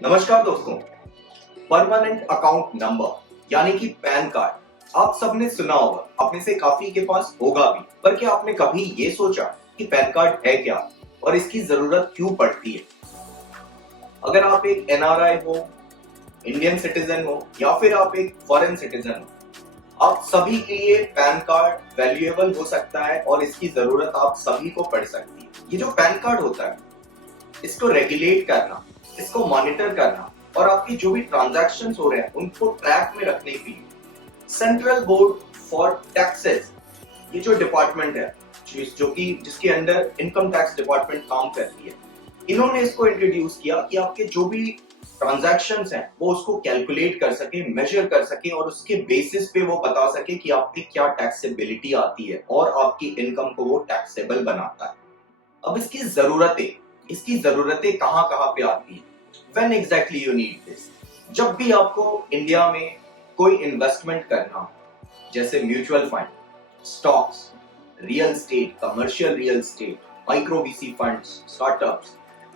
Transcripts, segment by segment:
नमस्कार दोस्तों। Permanent account number यानी कि पैन कार्ड आप सबने सुना होगा, आप में से काफी के पास होगा भी। पर क्या आपने कभी ये सोचा कि पैन कार्ड है क्या और इसकी जरूरत क्यों पड़ती है? अगर आप एक एनआरआई हो, इंडियन सिटीजन हो या फिर आप एक फॉरेन सिटीजन हो, आप सभी के लिए पैन कार्ड वैल्यूएबल हो सकता है और इसकी जरूरत आप सभी को पड़ सकती है। ये जो पैन कार्ड होता है, इसको रेगुलेट करना, इसको मॉनिटर करना और आपकी जो भी ट्रांजैक्शंस हो रहे हैं उनको ट्रैक में रखने के लिए सेंट्रल बोर्ड फॉर टैक्सेस, ये जो डिपार्टमेंट है जिसके अंडर इनकम टैक्स डिपार्टमेंट काम करती है, इन्होंने इसको इंट्रोड्यूस किया कि आपके जो भी ट्रांजैक्शंस हैं वो उसको कैलकुलेट कर सके, मेजर कर सके और उसके बेसिस पे वो बता सके कि आपकी क्या टैक्सेबिलिटी आती है और आपकी इनकम को वो टैक्सेबल बनाता है। अब इसकी जरूरतें कहां कहां पे आती हैं? When exactly you need this? जब भी आपको इंडिया में कोई इन्वेस्टमेंट करना हो, जैसे mutual fund, stocks, real state, commercial real estate, micro VC funds, startups,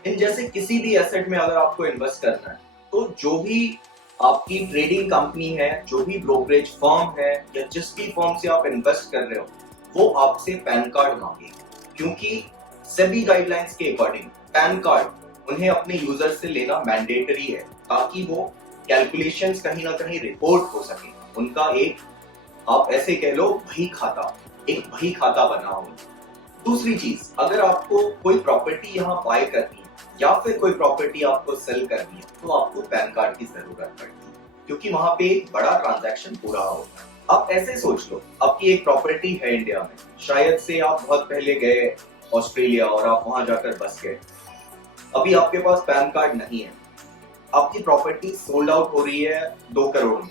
इन जैसे किसी भी एसेट में अगर आपको इन्वेस्ट करना है, तो जो भी आपकी ट्रेडिंग कंपनी है, जो भी ब्रोकरेज फर्म है या जिस भी फर्म से आप इन्वेस्ट कर रहे हो, वो आपसे पैन कार्ड मांगेगी, क्योंकि सेबी गाइडलाइंस के अकॉर्डिंग पैन कार्ड उन्हें अपने यूजर से लेना मैंडेटरी है, ताकि वो कैलकुलेशंस कहीं ना कहीं रिपोर्ट हो सके। उनका एक, आप ऐसे कह लो, एक बही खाता बना हो। दूसरी चीज, अगर आपको कोई प्रॉपर्टी यहाँ बाय करनी है या फिर कोई प्रॉपर्टी आपको सेल करनी है, तो आपको पैन कार्ड की जरूरत पड़ती है, क्योंकि वहां पे एक बड़ा ट्रांजैक्शन पूरा होता है। अब ऐसे सोच लो, आपकी एक प्रॉपर्टी है इंडिया में, शायद से आप बहुत पहले गए ऑस्ट्रेलिया और आप वहां जाकर बस गए, अभी आपके पास पैन कार्ड नहीं है, आपकी प्रॉपर्टी सोल्ड आउट हो रही है 2 करोड़ में,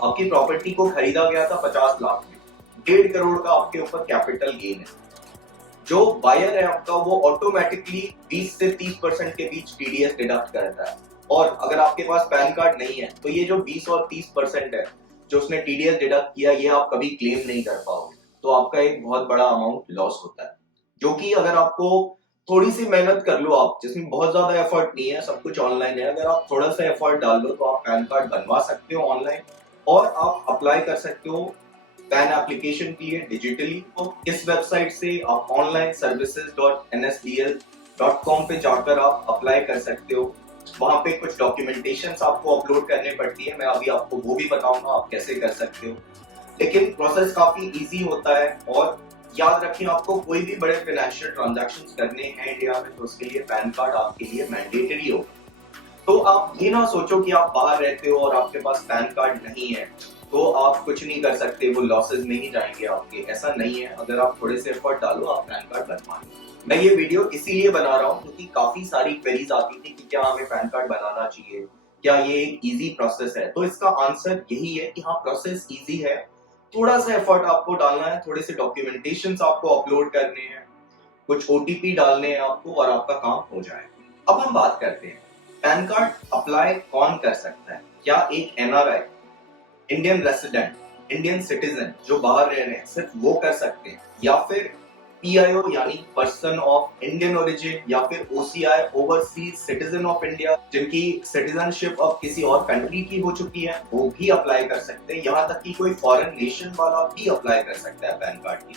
आपकी प्रॉपर्टी को खरीदा गया था 50 लाख में, 1.5 करोड़ का आपके ऊपर कैपिटल गेन है। जो बायर है आपका, वो ऑटोमेटिकली 20 से 30% के बीच टीडीएस डिडक्ट करता है। और अगर आपके पास पैन कार्ड नहीं है, तो ये जो 20 और 30% है जो उसने टीडीएस डिडक्ट किया, ये आप कभी क्लेम नहीं कर पाओगे। तो आपका एक बहुत बड़ा अमाउंट लॉस होता है, जो कि अगर आपको थोड़ी सी मेहनत कर लो आप, जिसमें बहुत ज्यादा एफर्ट नहीं है, सब कुछ ऑनलाइन है, अगर आप थोड़ा सा एफर्ट डाल लो तो आप पैन कार्ड बनवा सकते हो ऑनलाइन और आप अप्लाई कर सकते हो पैन एप्लीकेशन के लिए डिजिटली। तो इस वेबसाइट से आप ऑनलाइन services.nsdl.com पे जाकर आप अप्लाई कर सकते हो। वहां पे कुछ डॉक्यूमेंटेशंस आपको अपलोड करने पड़ती है, मैं अभी आपको वो भी बताऊंगा आप कैसे कर सकते हो। लेकिन प्रोसेस काफी इजी होता है और याद रखें, आपको कोई भी बड़े फाइनेंशियल ट्रांजैक्शंस करने हैं इंडिया में, तो उसके लिए पैन कार्ड आपके लिए मैंडेटरी होगा। तो आप ये ना सोचो कि आप बाहर रहते हो और आपके पास पैन कार्ड नहीं है तो आप कुछ नहीं कर सकते, वो लॉसेस में ही जाएंगे आपके। ऐसा नहीं है, अगर आप थोड़े से एफर्ट डालो आप पैन कार्ड बनवा लो। मैं ये वीडियो इसीलिए बना रहा हूँ क्योंकि काफी सारी क्वेरीज आती थी कि क्या हमें पैन कार्ड बनाना चाहिए, क्या ये एक इजी प्रोसेस है। तो इसका आंसर यही है कि हाँ, प्रोसेस इजी है, थोड़ा सा एफर्ट आपको डालना है, थोड़े से डॉक्यूमेंटेशंस आपको अपलोड करने हैं, कुछ ओटीपी डालने हैं आपको और आपका काम हो जाएगा। अब हम बात करते हैं पैन कार्ड अप्लाई कौन कर सकता है। क्या एक NRI, Indian resident, Indian citizen जो बाहर रह रहे हैं, सिर्फ वो कर सकते हैं, या फिर पीआईओ यानी पर्सन ऑफ इंडियन ओरिजिन, या फिर OCI, overseas citizen of India, जिनकी सिटीजनशिप अब किसी और कंट्री की हो चुकी है, वो भी अप्लाई कर सकते हैं। यहाँ तक कि कोई फॉरेन नेशन वाला भी अप्लाई कर सकता है पैन कार्ड की।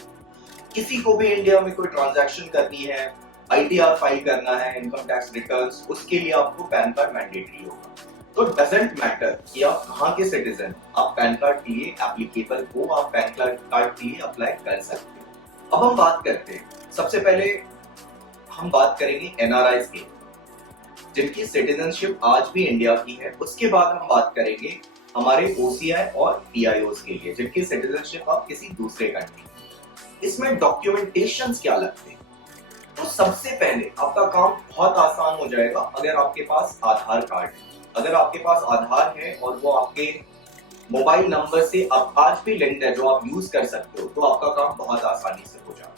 किसी को भी इंडिया में कोई ट्रांजैक्शन करनी है, आईटीआर फाइल करना है, इनकम टैक्स रिटर्न्स, उसके लिए आपको पैन कार्ड मैंडेटरी होगा। तो डजंट मैटर कि आप कहाँ के सिटीजन, आप पैन कार्ड के लिए एप्लीकेबल हो, आप पैन कार्ड के लिए अप्लाई कर सकते हो। अब हम बात करते हैं, सबसे पहले हम बात करेंगे एनआरआईज की, जिनकी सिटीजनशिप आज भी इंडिया की है। उसके बाद हम बात करेंगे हमारे ओसीआई और पीआईओज के लिए, जिनकी सिटीजनशिप आप किसी दूसरे कंट्री। इसमें डॉक्यूमेंटेशंस क्या लगते हैं? तो सबसे पहले आपका काम बहुत आसान हो जाएगा अगर आपके पास आधार कार्ड है। अगर आपके पास आधार है और वो आपके मोबाइल नंबर से अब आज भी लिंक्ड है, जो आप यूज कर सकते हो, तो आपका काम बहुत आसानी से हो जाएगा।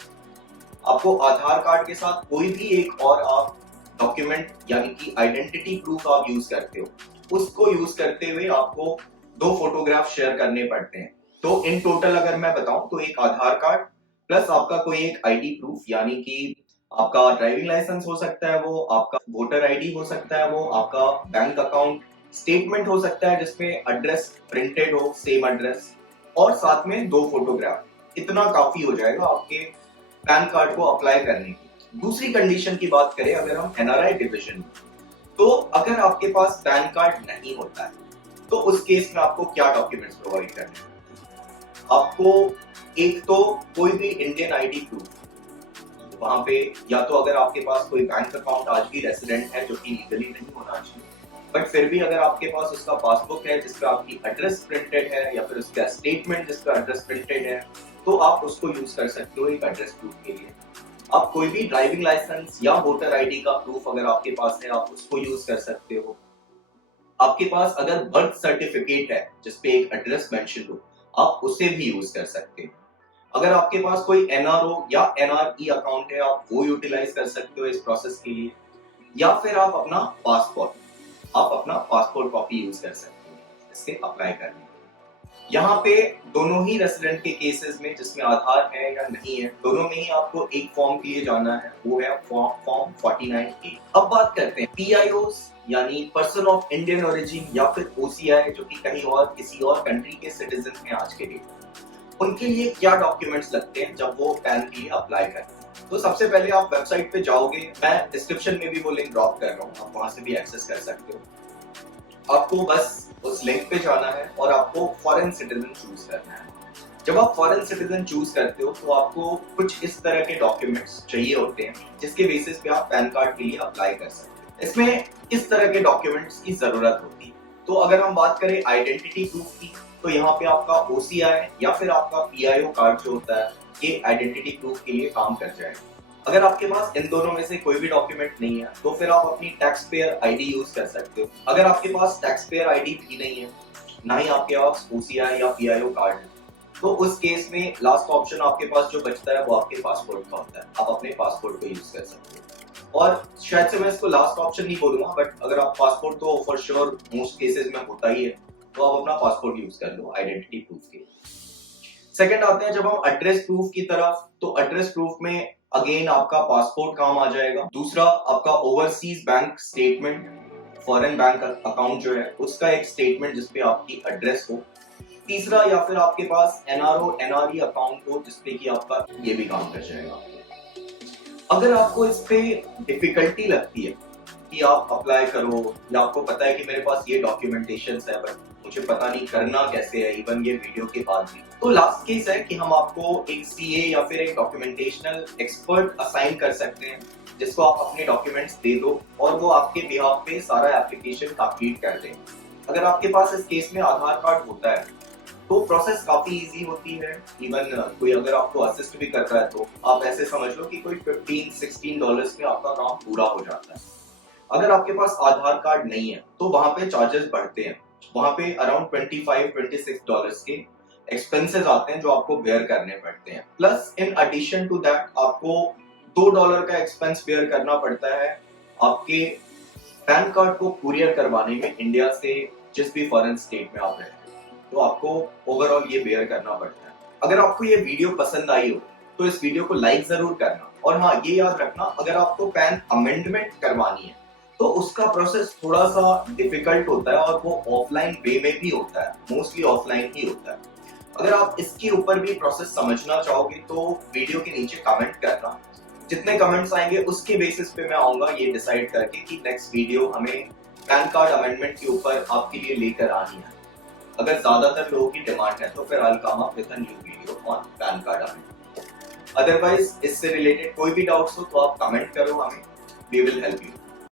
आपको आधार कार्ड के साथ कोई भी एक और आप डॉक्यूमेंट यानी कि आइडेंटिटी प्रूफ आप यूज करते हो, उसको यूज करते हुए आपको 2 फोटोग्राफ शेयर करने पड़ते हैं। तो इन टोटल अगर मैं बताऊं तो एक आधार कार्ड प्लस आपका कोई एक आईडी प्रूफ यानी कि आपका ड्राइविंग लाइसेंस हो सकता है वो, आपका वोटर आईडी हो सकता है वो, आपका बैंक अकाउंट स्टेटमेंट हो सकता है जिसमें एड्रेस प्रिंटेड हो, सेम एड्रेस, और साथ में 2 फोटोग्राफ। इतना काफी हो जाएगा आपके पैन कार्ड को अप्लाई करने की। दूसरी कंडीशन की बात करें अगर हम एनआरआई डिवीजन में, तो अगर आपके पास पैन कार्ड नहीं होता है तो उस केस में आपको क्या डॉक्यूमेंट्स प्रोवाइड करने हैं? आपको एक तो कोई भी इंडियन आईडी प्रूफ, वहां पे या तो अगर आपके पास कोई बैंक अकाउंट आज भी रेसिडेंट है जो कि लीगली नहीं होना चाहिए, बट फिर भी अगर आपके पास उसका पासबुक है जिसका आपकी एड्रेस प्रिंटेड है या फिर उसका स्टेटमेंट जिसका एड्रेस प्रिंटेड है, तो आप उसको यूज कर सकते हो एक एड्रेस प्रूफ के लिए। आप कोई भी ड्राइविंग लाइसेंस या वोटर आईडी का प्रूफ अगर आपके पास है आप उसको यूज कर सकते हो। आपके पास अगर बर्थ सर्टिफिकेट है जिसपे एक एड्रेस मेंशन हो, आप उसे भी यूज कर सकते हो। अगर आपके पास कोई एनआरओ या एनआरई अकाउंट है आप वो यूटिलाइज कर सकते हो इस प्रोसेस के लिए, या फिर आप अपना पासपोर्ट कॉपी यूज कर सकते हो इससे अप्लाई करने। यहाँ पे दोनों ही रेसिडेंट के केसेस में जिसमें आधार है या नहीं है, दोनों में ही आपको एक फॉर्म के लिए जाना है, वो है फॉर्म 49A। अब बात करते हैं पीआईओस यानी पर्सन ऑफ इंडियन ओरिजिन या फिर ओसीआई जो कि कहीं और किसी और कंट्री के सिटीजन हैं आज के डेट में। उनके लिए क्या डॉक्यूमेंट्स लगते हैं जब वो पैन के लिए अप्लाई करते हैं? तो सबसे पहले आप वेबसाइट पे जाओगे, मैं डिस्क्रिप्शन में भी वो लिंक ड्रॉप कर रहा हूँ, आप वहां से भी एक्सेस कर सकते हो। आपको बस उस लिंक पे जाना है और आपको फॉरेन सिटीजन चूज करना है। जब आप फॉरेन सिटीजन चूज करते हो तो आपको कुछ इस तरह के डॉक्यूमेंट्स चाहिए होते हैं जिसके बेसिस पे आप पैन कार्ड के लिए अप्लाई कर सकते हैं। इसमें किस तरह के डॉक्यूमेंट्स की जरूरत होती है? तो अगर हम बात करें आइडेंटिटी प्रूफ की, तो यहाँ पे आपका ओसीआई या फिर आपका पीआईओ कार्ड जो होता है ये आइडेंटिटी प्रूफ के लिए काम कर जाएगा। अगर आपके पास इन दोनों में से कोई भी डॉक्यूमेंट नहीं है तो फिर आप अपनी टैक्स पेयर आईडी यूज कर सकते हो। अगर आपके पास टैक्स पेयर आईडी भी नहीं है, ना ही आपके पास ओसीआई या पीआईओ कार्ड है, तो उस केस में लास्ट ऑप्शन आपके पास जो बचता है वो आपके पासपोर्ट का होता है। आप अपने पासपोर्ट को यूज कर सकते हो। और शायद से मैं इसको लास्ट ऑप्शन नहीं बोलूंगा, बट अगर आप पासपोर्ट तो फॉर श्योर मोस्ट केसेस में होता ही है, तो आप अपना पासपोर्ट यूज कर लो आइडेंटिटी प्रूफ के। सेकंड आते हैं जब हम एड्रेस प्रूफ की तरफ, तो एड्रेस प्रूफ में अगेन आपका पासपोर्ट काम आ जाएगा। दूसरा आपका overseas bank statement, foreign bank account जो है उसका एक स्टेटमेंट जिसपे आपकी एड्रेस हो। तीसरा या फिर आपके पास एनआरओ एनआरई अकाउंट हो जिसपे कि आपका ये भी काम कर जाएगा। अगर आपको इस पे डिफिकल्टी लगती है कि आप अप्लाई करो या आपको पता है कि मेरे पास ये डॉक्यूमेंटेशन है बट मुझे पता नहीं करना कैसे है इवन ये वीडियो के बाद भी, तो लास्ट केस है कि हम आपको एक सीए या फिर एक डॉक्यूमेंटेशनल एक्सपर्ट असाइन कर सकते हैं जिसको आप अपने डॉक्यूमेंट्स दे दो और वो आपके बिहाफ पे सारा एप्लीकेशन कंप्लीट कर दे। अगर आपके पास इस केस में आधार कार्ड होता है तो प्रोसेस काफी इजी होती है। इवन कोई अगर आपको असिस्ट भी कर रहा है तो आप ऐसे समझ लो कि कोई $15-16 में आपका काम पूरा हो जाता है। अगर आपके पास आधार कार्ड नहीं है तो वहां पे चार्जेस बढ़ते हैं, वहां पे अराउंड $25-26 के एक्सपेंसेस आते हैं जो आपको बेयर करने पड़ते हैं। Plus in addition to that आपको $2 का एक्सपेंस बेयर करना पड़ता है आपके पैन कार्ड को कुरियर करवाने में इंडिया से जिस भी फॉरेन स्टेट में आप रहते हैं, तो आपको ओवरऑल ये बेयर करना पड़ता है। अगर आपको ये वीडियो पसंद आई हो तो इस वीडियो को लाइक जरूर करना, और हाँ ये याद रखना अगर आपको पैन अमेंडमेंट करवानी है तो उसका प्रोसेस थोड़ा सा डिफिकल्ट होता है और वो ऑफलाइन वे में भी होता है, मोस्टली ऑफलाइन ही होता है। अगर आप इसके ऊपर भी प्रोसेस समझना चाहोगे तो वीडियो के नीचे कमेंट करना, जितने कमेंट्स आएंगे उसके बेसिस पे मैं आऊंगा ये डिसाइड करके कि नेक्स्ट वीडियो हमें पैन कार्ड अमेंडमेंट के ऊपर आपके लिए लेकर आनी है। अगर ज्यादातर लोगों की डिमांड है तो फिर I will come up with a new video on pan card amendment. Otherwise इससे रिलेटेड कोई भी डाउट्स हो तो आप कमेंट करो हमें, वी विल हेल्प यू।